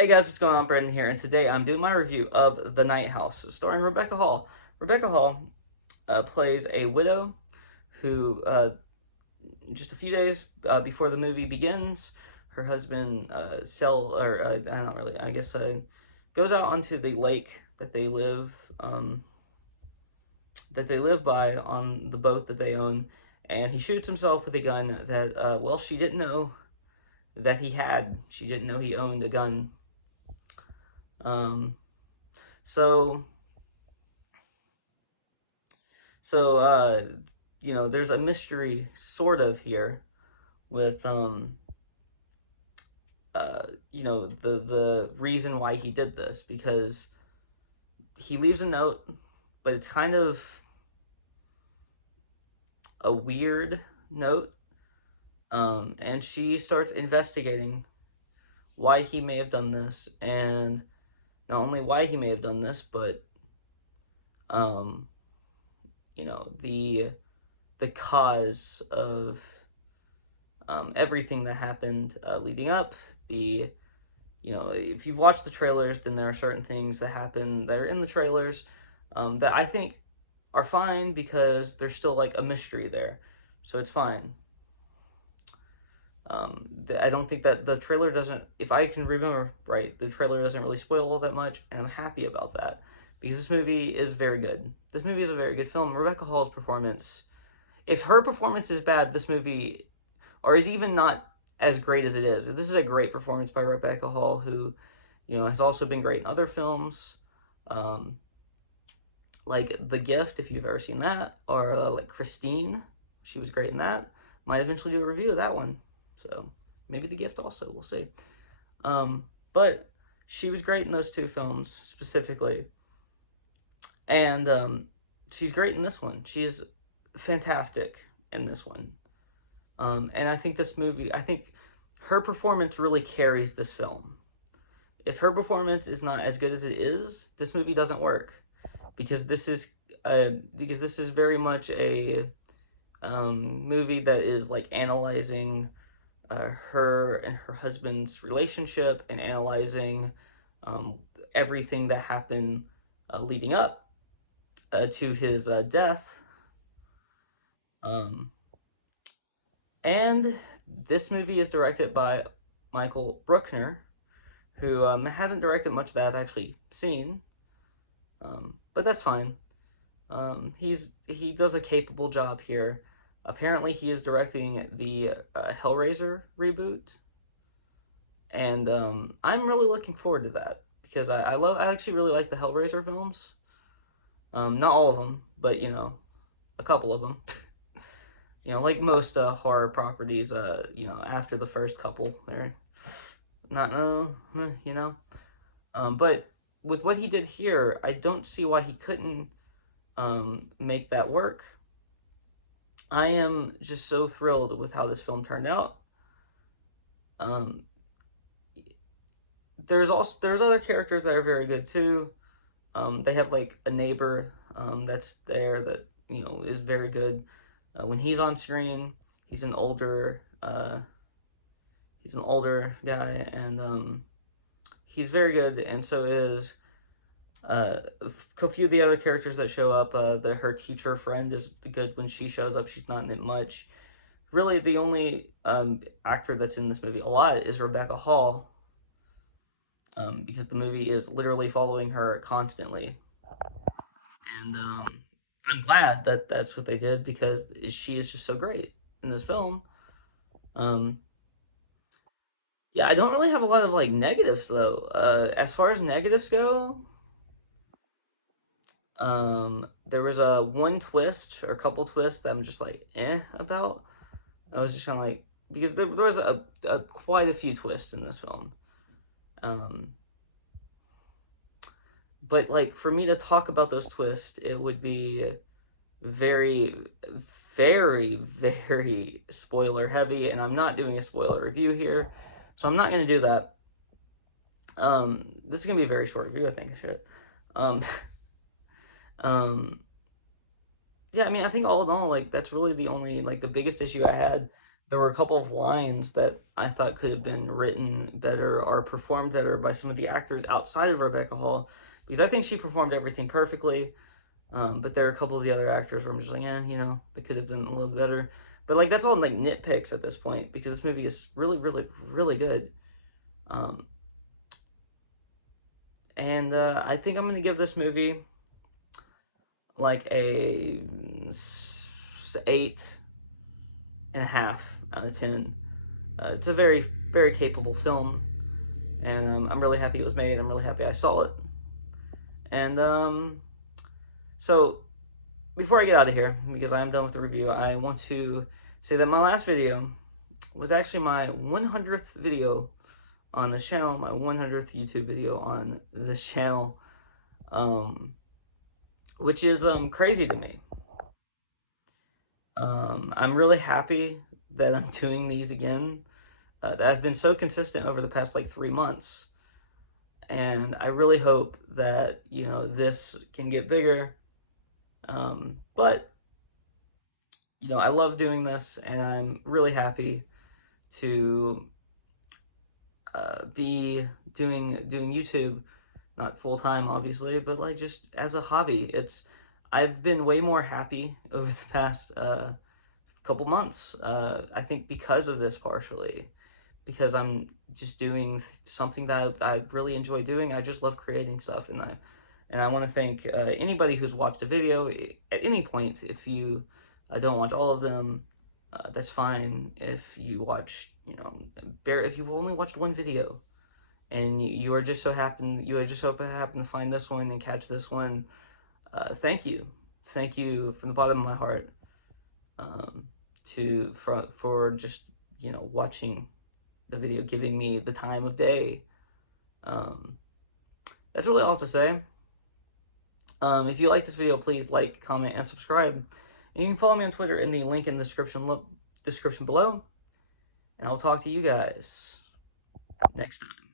Hey guys, what's going on? Brendan here, and today I'm doing my review of The Night House, starring Rebecca Hall. Rebecca Hall plays a widow who, just a few days before the movie begins, her husband I don't really, I guess, goes out onto the lake that they live by on the boat that they own, and he shoots himself with a gun that, she didn't know that he had. She didn't know he owned a gun. Um, so So, there's a mystery sort of here with, the reason why he did this, because he leaves a note, but it's kind of a weird note. And she starts investigating why he may have done this, and not only why he may have done this, but, um, the cause of everything that happened leading up. If you've watched the trailers, then there are certain things that happen that are in the trailers that I think are fine because there's still like a mystery there, so it's fine. I don't think that the trailer doesn't, if I can remember right, the trailer doesn't really spoil all that much, and I'm happy about that because this movie is very good. This movie is a very good film. Rebecca Hall's performance, if her performance is bad, this movie, or is even not as great as it is. This is a great performance by Rebecca Hall, who, has also been great in other films, um, like The Gift, if you've ever seen that, or like Christine. She was great in that. Might eventually do a review of that one. So maybe The Gift also. We'll see. But she was great in those two films specifically, and she's great in this one. She's fantastic in this one. And I think her performance really carries this film. If her performance is not as good as it is, this movie doesn't work because this is very much a movie that is like analyzing her and her husband's relationship and analyzing um, everything that happened leading up to his death. Um, and this movie is directed by Michael Bruckner, who hasn't directed much that I've actually seen, but that's fine. He does a capable job here. Apparently, he is directing the Hellraiser reboot, and I'm really looking forward to that because I actually really like the Hellraiser films. Not all of them, but a couple of them. Like most horror properties, after the first couple, they're not but with what he did here, I don't see why he couldn't make that work. I am just so thrilled with how this film turned out. Um, there's other characters that are very good too. They have like a neighbor that's there that is very good. When he's on screen, he's an older guy, and he's very good, and so is a few of the other characters that show up. Her teacher friend is good when she shows up. She's not in it much. Really, the only actor that's in this movie a lot is Rebecca Hall, because the movie is literally following her constantly, and I'm glad that that's what they did because she is just so great in this film. Um, yeah, I don't really have a lot of like negatives though. As far as negatives go, there was a one twist or a couple twists that I'm just like about. I was just kind of like, because there was a quite a few twists in this film. Um, but like for me to talk about those twists, it would be very, very, very spoiler heavy, and I'm not doing a spoiler review here, so I'm not going to do that. This is going to be a very short review, I think I should. Um, um, yeah, I mean, I think all in all, like that's really the only like the biggest issue I had. there were a couple of lines that I thought could have been written better or performed better by some of the actors outside of Rebecca Hall, because I think she performed everything perfectly. But there are a couple of the other actors where I'm just like, they could have been a little better. But like that's all like nitpicks at this point because this movie is really, really, really good. Um, and I think I'm gonna give this movie like a 8.5 out of 10. It's a very, very capable film, and I'm really happy it was made. I'm really happy I saw it. And so before I get out of here, because I am done with the review, I want to say that my last video was actually my 100th video on this channel, my 100th YouTube video on this channel, which is crazy to me. I'm really happy that I'm doing these again. That I've been so consistent over the past like 3 months, and I really hope that this can get bigger. But I love doing this, and I'm really happy to be doing YouTube, not full time, obviously, but like just as a hobby. I've been way more happy over the past couple months. I think because of this, partially because I'm just doing something that I really enjoy doing. I just love creating stuff, and I want to thank anybody who's watched a video at any point. If you don't watch all of them, that's fine. If you watch, if you've only watched one video, and you are just so happen to find this one and catch this one, thank you, from the bottom of my heart, for just watching the video, giving me the time of day. That's really all to say. If you like this video, please like, comment, and subscribe. And you can follow me on Twitter in the link in the description below. And I'll talk to you guys next time.